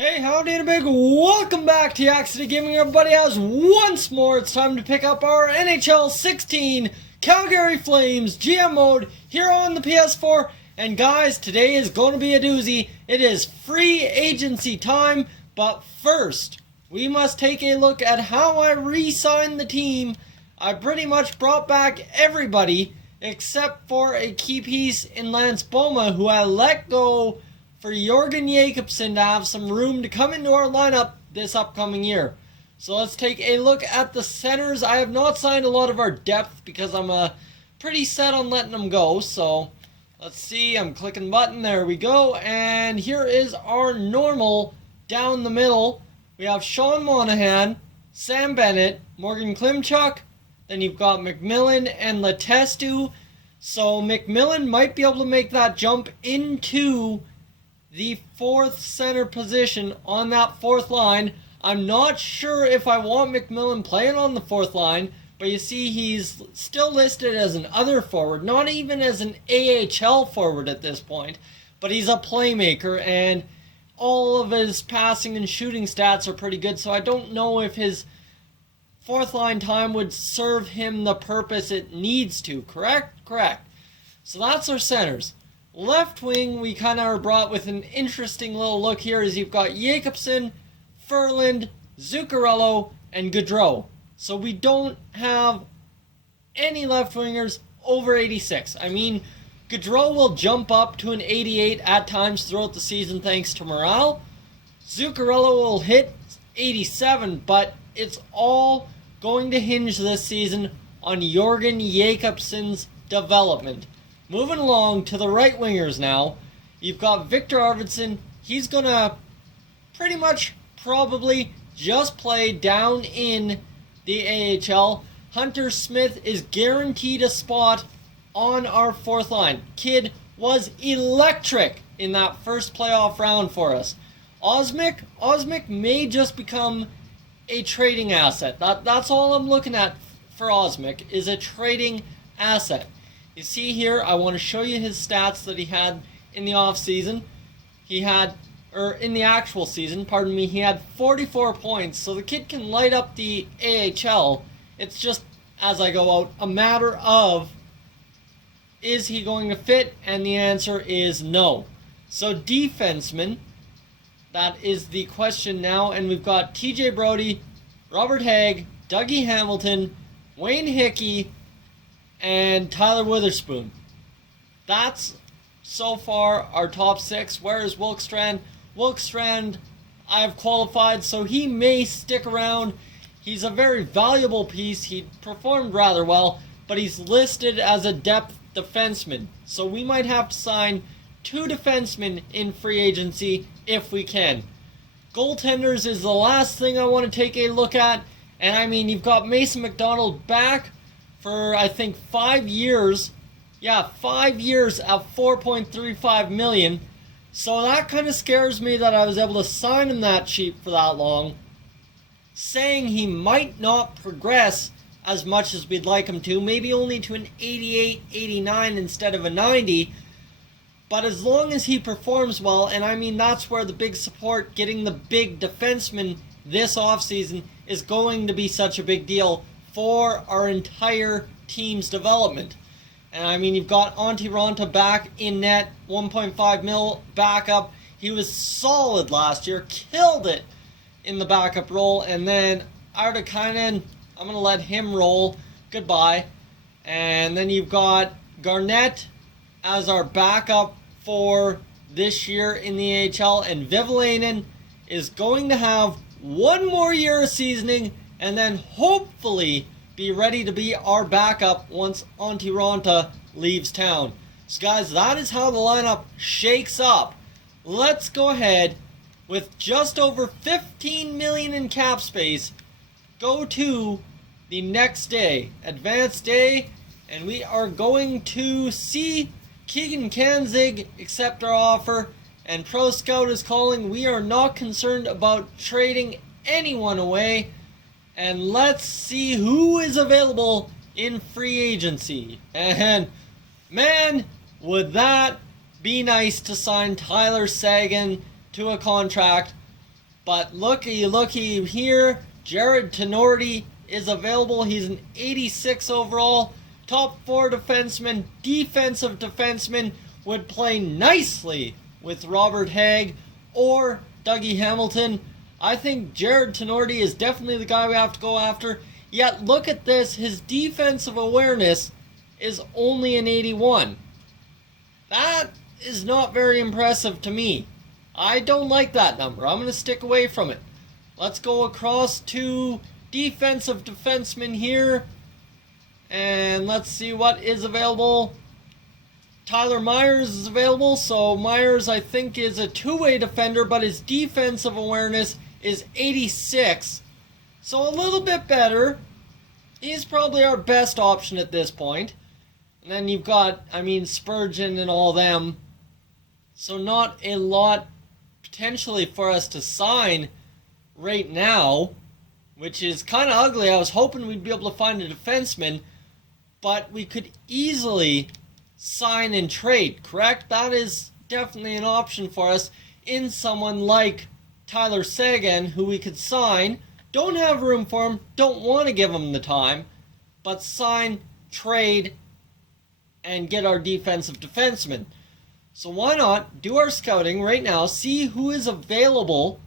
Hey, howdy and a big welcome back to Yak-City Gaming, everybody. As once more, it's time to pick up our NHL 16 Calgary Flames GM mode here on the PS4. And guys, today is going to be a doozy. It is free agency time, but first, we must take a look at how I re-signed the team. I pretty much brought back everybody except for a key piece in Lance Boma, who I let go for Jorgen Jakobsen to have some room to come into our lineup this upcoming year. So let's take a look at the centers. I have not signed a lot of our depth because I'm pretty set on letting them go. So let's see, I'm clicking the button, there we go. And here is our normal down the middle. We have Sean Monahan, Sam Bennett, Morgan Klimchuk, then you've got McMillan and Letestu. So McMillan might be able to make that jump into the fourth center position on that fourth line. I'm not sure if I want McMillan playing on the fourth line, but you see he's still listed as an other forward, not even as an AHL forward at this point, but he's a playmaker and all of his passing and shooting stats are pretty good, so I don't know if his fourth line time would serve him the purpose it needs to. Correct? Correct. So that's our centers. Left wing, we kind of are brought with an interesting little look here, as you've got Jakobsen, Ferland, Zuccarello, and Gaudreau. So we don't have any left wingers over 86. I mean, Gaudreau will jump up to an 88 at times throughout the season thanks to morale. Zuccarello will hit 87, but it's all going to hinge this season on Jorgen Jakobsen's development. Moving along to the right wingers now, you've got Victor Arvidsson. He's going to pretty much probably just play down in the AHL. Hunter Smith is guaranteed a spot on our fourth line. Kid was electric in that first playoff round for us. Osmic may just become a trading asset. That's all I'm looking at for Osmic, is a trading asset. You see here, I want to show you his stats that he had in the off season. In the actual season, pardon me, he had 44 points. So the kid can light up the AHL. It's just, as I go out, a matter of, is he going to fit? And the answer is no. So defenseman, that is the question now. And we've got TJ Brody, Robert Haig, Dougie Hamilton, Wayne Hickey, and Tyler Witherspoon. That's so far our top six. Where is Wilkstrand? Wilkstrand, I've qualified, so he may stick around. He's a very valuable piece. He performed rather well, but he's listed as a depth defenseman. So we might have to sign 2 defensemen in free agency if we can. Goaltenders is the last thing I want to take a look at. And I mean, you've got Mason McDonald back for, I think, 5 years. Yeah, 5 years at $4.35 million. So that kind of scares me that I was able to sign him that cheap for that long, saying he might not progress as much as we'd like him to, maybe only to an 88, 89 instead of a 90. But as long as he performs well, and I mean, that's where the big support, getting the big defenseman this offseason, is going to be such a big deal for our entire team's development. And I mean, you've got Antti Ranta back in net, 1.5 mil backup. He was solid last year, killed it in the backup role. And then Artikainen, I'm going to let him roll. Goodbye. And then you've got Garnett as our backup for this year in the AHL. And Vivalainen is going to have one more year of seasoning, and then hopefully be ready to be our backup once Antti Ranta leaves town. So guys, that is how the lineup shakes up. Let's go ahead, with just over 15 million in cap space, go to the next day, advanced day, and we are going to see Keegan Kanzig accept our offer, and Pro Scout is calling. We are not concerned about trading anyone away. And let's see who is available in free agency. And man, would that be nice to sign Tyler Seguin to a contract But looky here, Jared Tenorti is available. He's an 86 overall. Top 4 defenseman, defensive defenseman, would play nicely with Robert Hagg or Dougie Hamilton. I think Jared Tenorti is definitely the guy we have to go after. Yet look at this, his defensive awareness is only an 81. That is not very impressive to me. I don't like that number. I'm going to stick away from it. Let's go across to defensive defenseman here. And let's see what is available. Tyler Myers is available. So Myers, I think, is a two-way defender, but his defensive awareness is 86. So a little bit better. He's probably our best option at this point. And then you've got, Spurgeon and all them. So not a lot potentially for us to sign right now, which is kind of ugly. I was hoping we'd be able to find a defenseman, but we could easily sign and trade, correct? That is definitely an option for us in someone like Tyler Seguin, who we could sign. Don't have room for him, don't want to give him the time, but sign, trade, and get our defensive defenseman. So why not do our scouting right now, see who is available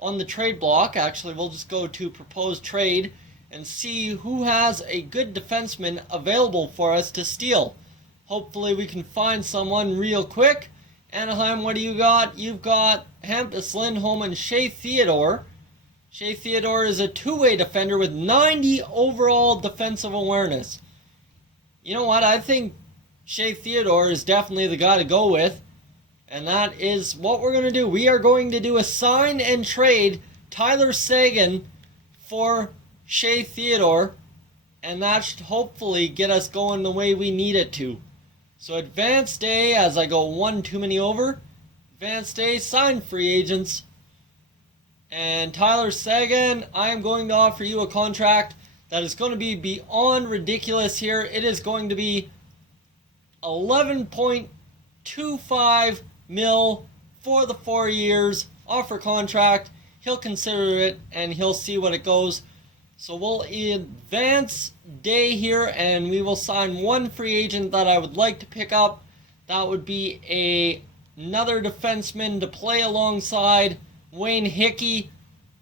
on the trade block. Actually, we'll just go to proposed trade and see who has a good defenseman available for us to steal. Hopefully we can find someone real quick. Anaheim, what do you got? You've got Hampus Lindholm and Shea Theodore. Shea Theodore is a two-way defender with 90 overall defensive awareness. You know what? I think Shea Theodore is definitely the guy to go with. And that is what we're going to do. We are going to do a sign and trade Tyler Seguin for Shea Theodore. And that should hopefully get us going the way we need it to. So advanced day, as I go one too many over. Advanced day, sign free agents. And Tyler Seguin, I am going to offer you a contract that is going to be beyond ridiculous here. It is going to be 11.25 mil for the 4 years offer contract. He'll consider it and he'll see what it goes. So we'll advance day here and we will sign one free agent that I would like to pick up. That would be another defenseman to play alongside Wayne Hickey,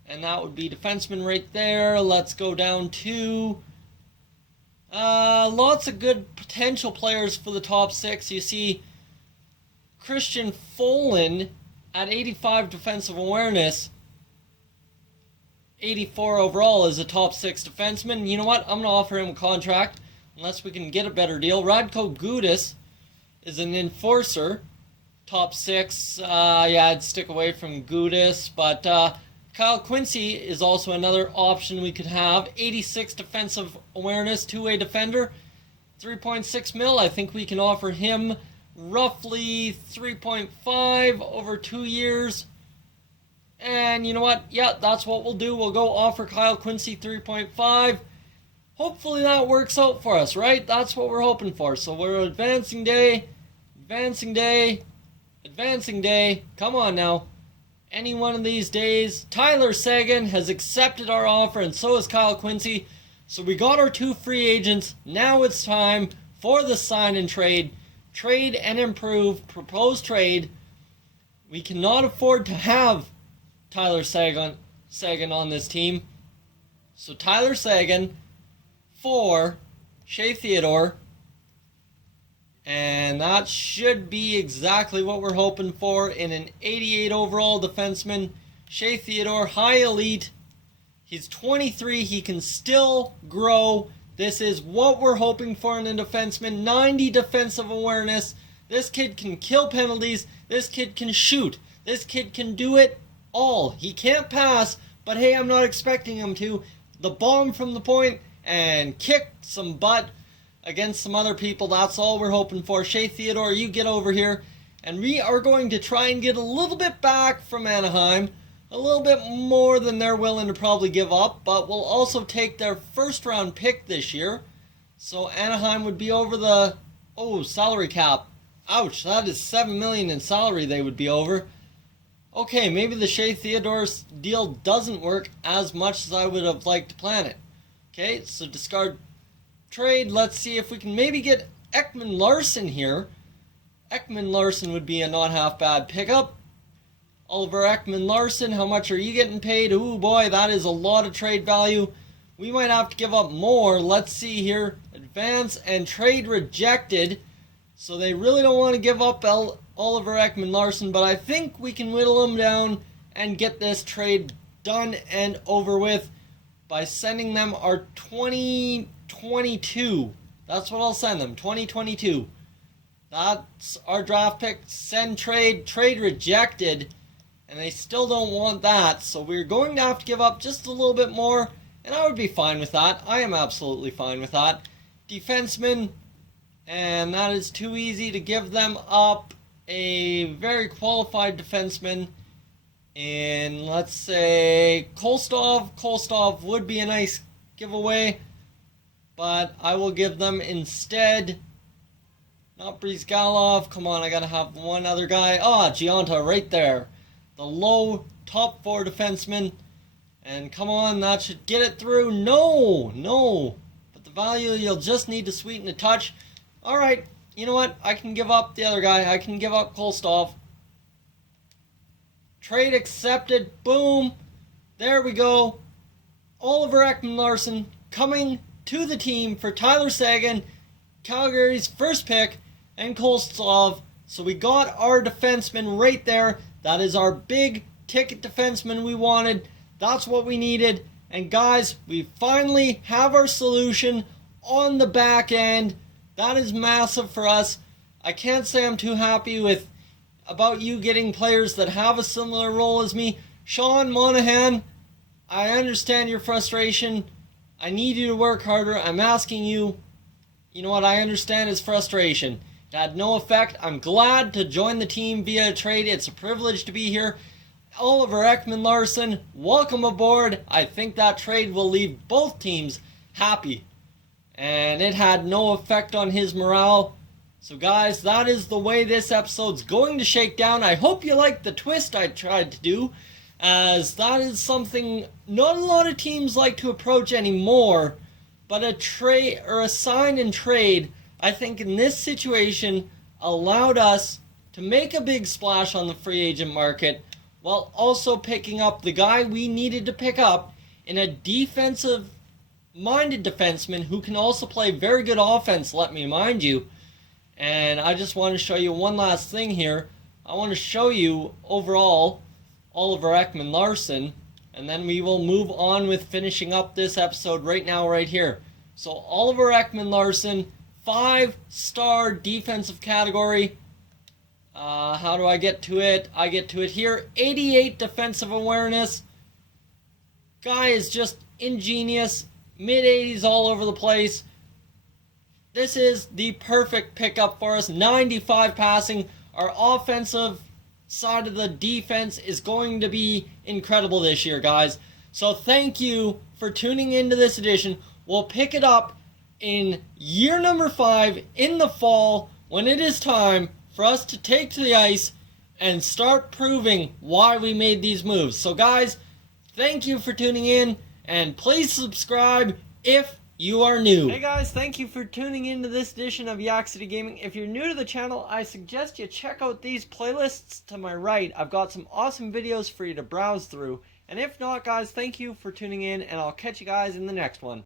and that would be defenseman right there. Let's go down to lots of good potential players for the top 6. You see Christian Folan at 85 defensive awareness, 84 overall is a top 6 defenseman. You know what? I'm going to offer him a contract unless we can get a better deal. Radko Gudas is an enforcer, top 6. I'd stick away from Gudas, but Kyle Quincy is also another option we could have. 86 defensive awareness, two-way defender, 3.6 mil. I think we can offer him roughly 3.5 over 2 years. And you know what? Yeah, that's what we'll do. We'll go offer Kyle Quincy 3.5. Hopefully that works out for us, right? That's what we're hoping for. So we're advancing day, advancing day, advancing day. Come on now. Any one of these days. Tyler Seguin has accepted our offer, and so has Kyle Quincy. So we got our 2 free agents. Now it's time for the sign and trade. Trade and improve. Proposed trade. We cannot afford to have Tyler Seguin on this team. So Tyler Seguin for Shea Theodore. And that should be exactly what we're hoping for in an 88 overall defenseman. Shea Theodore, high elite. He's 23. He can still grow. This is what we're hoping for in a defenseman. 90 defensive awareness. This kid can kill penalties. This kid can shoot. This kid can do it all. He can't pass, but hey, I'm not expecting him to. The bomb from the point and kick some butt against some other people. That's all we're hoping for. Shea Theodore, you get over here. And we are going to try and get a little bit back from Anaheim. A little bit more than they're willing to probably give up. But we'll also take their first round pick this year. So Anaheim would be over the salary cap. Ouch, that is $7 million in salary they would be over. Okay, maybe the Shea Theodore's deal doesn't work as much as I would have liked to plan it. Okay, so discard trade. Let's see if we can maybe get Ekman Larson here. Ekman Larson would be a not half bad pickup. Oliver Ekman Larson, how much are you getting paid? Ooh boy, that is a lot of trade value. We might have to give up more. Let's see here. Advance and trade rejected. So they really don't want to give up Oliver Ekman Larson, but I think we can whittle him down and get this trade done and over with by sending them our 2022. That's what I'll send them, 2022. That's our draft pick. Send trade rejected, and they still don't want that, so we're going to have to give up just a little bit more, and I would be fine with that. I am absolutely fine with that. Defenseman, and that is too easy to give them up a very qualified defenseman in, let's say, Kolstov. Kolstov would be a nice giveaway, but I will give them instead, not Brizgalov. Come on, I gotta have one other guy. Gianta right there. The low top 4 defenseman. And come on, that should get it through. No. But the value, you'll just need to sweeten a touch. All right, you know what? I can give up the other guy. I can give up Kolstov. Trade accepted. Boom. There we go. Oliver Ekman Larson coming to the team for Tyler Seguin, Calgary's first pick, and Kolstov. So we got our defenseman right there. That is our big ticket defenseman we wanted. That's what we needed. And guys, we finally have our solution on the back end. That is massive for us. I can't say I'm too happy about you getting players that have a similar role as me. Sean Monahan, I understand your frustration. I need you to work harder. I'm asking you. You know what? I understand his frustration. It had no effect. I'm glad to join the team via a trade. It's a privilege to be here. Oliver Ekman Larson, welcome aboard. I think that trade will leave both teams happy. And it had no effect on his morale. So guys, that is the way this episode's going to shake down. I hope you liked the twist I tried to do, as that is something not a lot of teams like to approach anymore. But a trade or a sign and trade, I think in this situation, allowed us to make a big splash on the free agent market while also picking up the guy we needed to pick up in a defensive-minded defenseman who can also play very good offense, let me mind you. And I just want to show you one last thing here. I want to show you overall Oliver Ekman Larson, and then we will move on with finishing up this episode right now, right here. So Oliver Ekman Larson, 5-star defensive category. How do I get to it? I get to it here. 88 defensive awareness. Guy is just ingenious. Mid-80s all over the place. This is the perfect pickup for us. 95 passing. Our offensive side of the defense is going to be incredible this year, guys. So thank you for tuning into this edition. We'll pick it up in year number 5 in the fall when it is time for us to take to the ice and start proving why we made these moves. So guys, thank you for tuning in, and please subscribe if you are new. Hey guys, thank you for tuning into this edition of Yak-City Gaming. If you're new to the channel, I suggest you check out these playlists to my right. I've got some awesome videos for you to browse through. And if not, guys, thank you for tuning in, and I'll catch you guys in the next one.